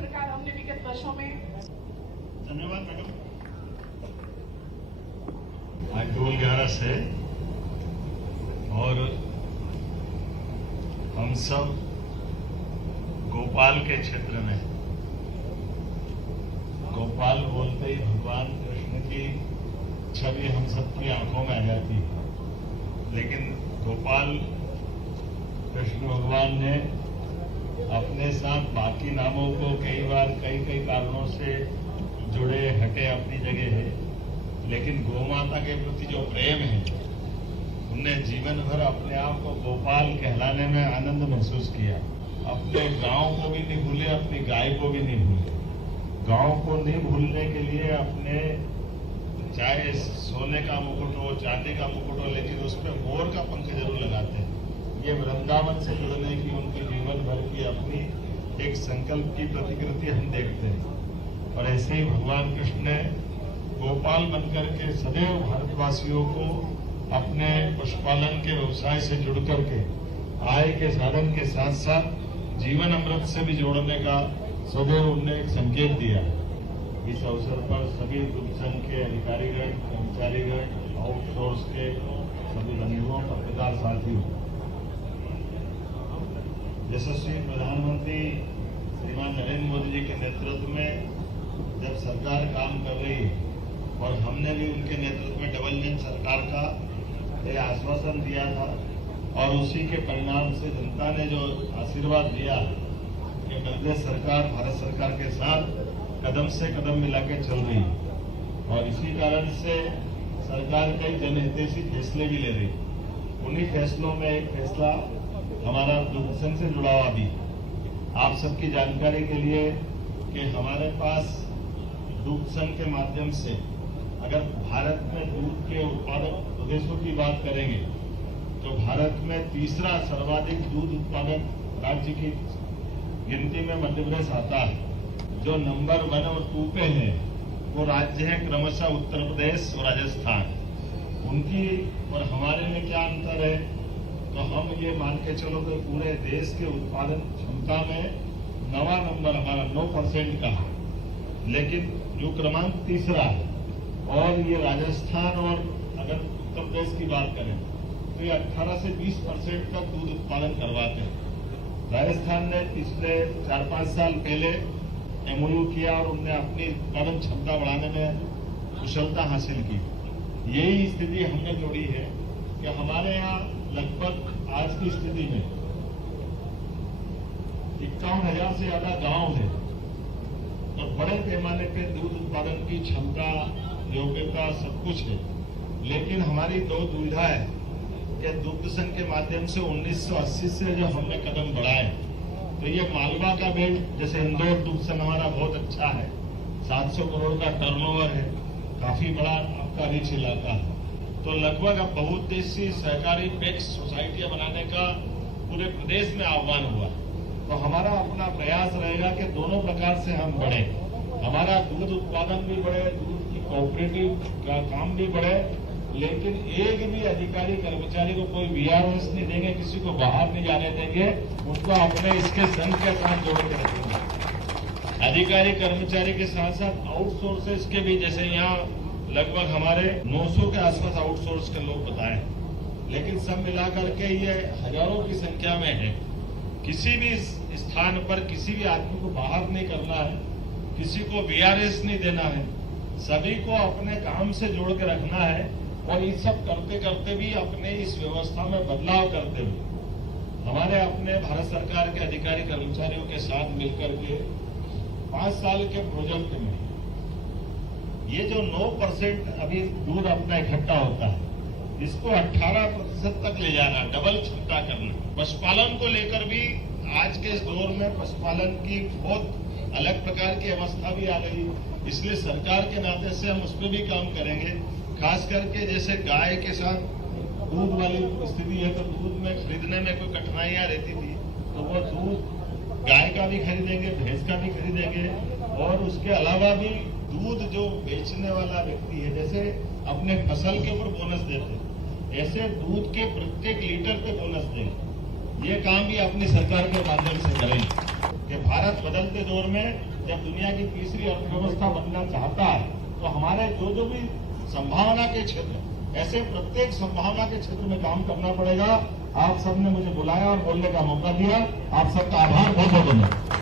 प्रकार हमने विगत वर्षों में। धन्यवाद मैडम। आज डोल 11 से और हम सब गोपाल के क्षेत्र में, गोपाल बोलते ही भगवान कृष्ण की छवि हम सबकी आंखों में आ जाती है, लेकिन गोपाल कृष्ण भगवान ने अपने साथ बाकी नामों को कई बार कई कारणों से जुड़े हटे अपनी जगह है, लेकिन गौ माता के प्रति जो प्रेम है, उनने जीवन भर अपने आप को गोपाल कहलाने में आनंद महसूस किया। अपने गांव को भी नहीं भूले, अपनी गाय को भी नहीं भूले। गांव को नहीं भूलने के लिए अपने चाहे सोने का मुकुट हो, चांदी का मुकुट हो, लेकिन उस पर मोर का पंख जरूर लगाते हैं। ये वृंदावन से जुड़ने की उनकी जीवन भर की अपनी एक संकल्प की प्रतिकृति हम देखते हैं। और ऐसे ही भगवान कृष्ण ने गोपाल बनकर के सदैव भारतवासियों को अपने पशुपालन के व्यवसाय से जुड़ करके आय के साधन के साथ साथ जीवन अमृत से भी जोड़ने का सदैव उन्होंने एक संकेत दिया। इस अवसर पर सभी दुग्ध संघ के अधिकारीगण, कर्मचारीगण, आउटसोर्स के सभी बंधुओं, पत्रकार साथियों, यशस्वी प्रधानमंत्री श्रीमान नरेंद्र मोदी जी के नेतृत्व में जब सरकार काम कर रही है और हमने भी उनके नेतृत्व में डबल इंजन सरकार का एक आश्वासन दिया था, और उसी के परिणाम से जनता ने जो आशीर्वाद दिया कि प्रदेश सरकार भारत सरकार के साथ कदम से कदम मिला के चल रही है, और इसी कारण से सरकार कई जनहितैषी फैसले भी ले रही। उन्हीं फैसलों में एक फैसला हमारा दुग्ध संघ से जुड़ा हुआ भी। आप सबकी जानकारी के लिए कि हमारे पास दुग्ध संघ के माध्यम से अगर भारत में दूध के उत्पादक प्रदेशों की बात करेंगे तो भारत में तीसरा सर्वाधिक दूध उत्पादक राज्य की गिनती में मध्य प्रदेश आता है। जो नंबर 1 और 2 पे है वो राज्य है क्रमशः उत्तर प्रदेश और राजस्थान। उनकी और हमारे में क्या अंतर है, तो हम ये मान के चलो कि पूरे देश के उत्पादन क्षमता में 9वां नंबर हमारा 9% का है, लेकिन जो क्रमांक तीसरा है। और ये राजस्थान और अगर उत्तर प्रदेश की बात करें तो ये 18 से 20% तक दूध उत्पादन करवाते हैं। राजस्थान ने पिछले 4-5 साल पहले MOU किया और उनने अपनी उत्पादन क्षमता बढ़ाने में कुशलता हासिल की। यही स्थिति हमने जोड़ी है कि हमारे यहाँ लगभग आज की स्थिति में 51,000 से ज्यादा गांव है और बड़े पैमाने पे दूध उत्पादन की क्षमता, योग्यता सब कुछ है, लेकिन हमारी दो दुविधा है कि दुग्ध संघ के माध्यम से 1980 से जो हमने कदम बढ़ाए, तो ये मालवा का बेल्ट, जैसे इंदौर दुग्ध संघ हमारा बहुत अच्छा है, 700 करोड़ का टर्नओवर है, काफी बड़ा आपका रिच इलाका है, तो लगभग अब बहुउद्देशीय सहकारी पैक्स सोसाइटियां बनाने का पूरे प्रदेश में आह्वान हुआ। तो हमारा अपना प्रयास रहेगा कि दोनों प्रकार से हम बढ़े, हमारा दूध उत्पादन भी बढ़े, दूध की कोऑपरेटिव का काम भी बढ़े, लेकिन एक भी अधिकारी कर्मचारी को कोई VRS नहीं देंगे, किसी को बाहर नहीं जाने देंगे, उनको अपने इसके संघ के साथ जोड़ के रखेंगे। अधिकारी कर्मचारी के साथ साथ आउटसोर्सेस के भी, जैसे यहाँ लगभग हमारे 900 के आसपास आउटसोर्स के लोग बताए, लेकिन सब मिलाकर के ये हजारों की संख्या में है। किसी भी स्थान पर किसी भी आदमी को बाहर नहीं करना है, किसी को VRS नहीं देना है, सभी को अपने काम से जोड़ के रखना है, और ये सब करते करते भी अपने इस व्यवस्था में बदलाव करते हुए हमारे अपने भारत सरकार के अधिकारी कर्मचारियों के साथ मिलकर के 5 साल के प्रोजेक्ट में ये जो 9% अभी दूध अपना इकट्ठा होता है, इसको 18% तक ले जाना, डबल क्षमता करना। पशुपालन को लेकर भी आज के इस दौर में पशुपालन की बहुत अलग प्रकार की अवस्था भी आ गई, इसलिए सरकार के नाते से हम उस पर भी काम करेंगे। खास करके जैसे गाय के साथ दूध वाली स्थिति है, तो दूध में खरीदने में कोई कठिनाइयां रहती थी, तो वो दूध गाय का भी खरीदेंगे, भैंस का भी खरीदेंगे, और उसके अलावा भी दूध जो बेचने वाला व्यक्ति है, जैसे अपने फसल के ऊपर बोनस देते हैं, ऐसे दूध के प्रत्येक लीटर पे बोनस देंगे। ये काम भी अपनी सरकार के माध्यम से करेंगे। कि भारत बदलते दौर में जब दुनिया की तीसरी अर्थव्यवस्था बनना चाहता है तो हमारे जो भी संभावना के क्षेत्र, ऐसे प्रत्येक संभावना के क्षेत्र में काम करना पड़ेगा। आप सबने मुझे बुलाया और बोलने का मौका दिया। आप सबका आभार, बहुत बहुत धन्यवाद।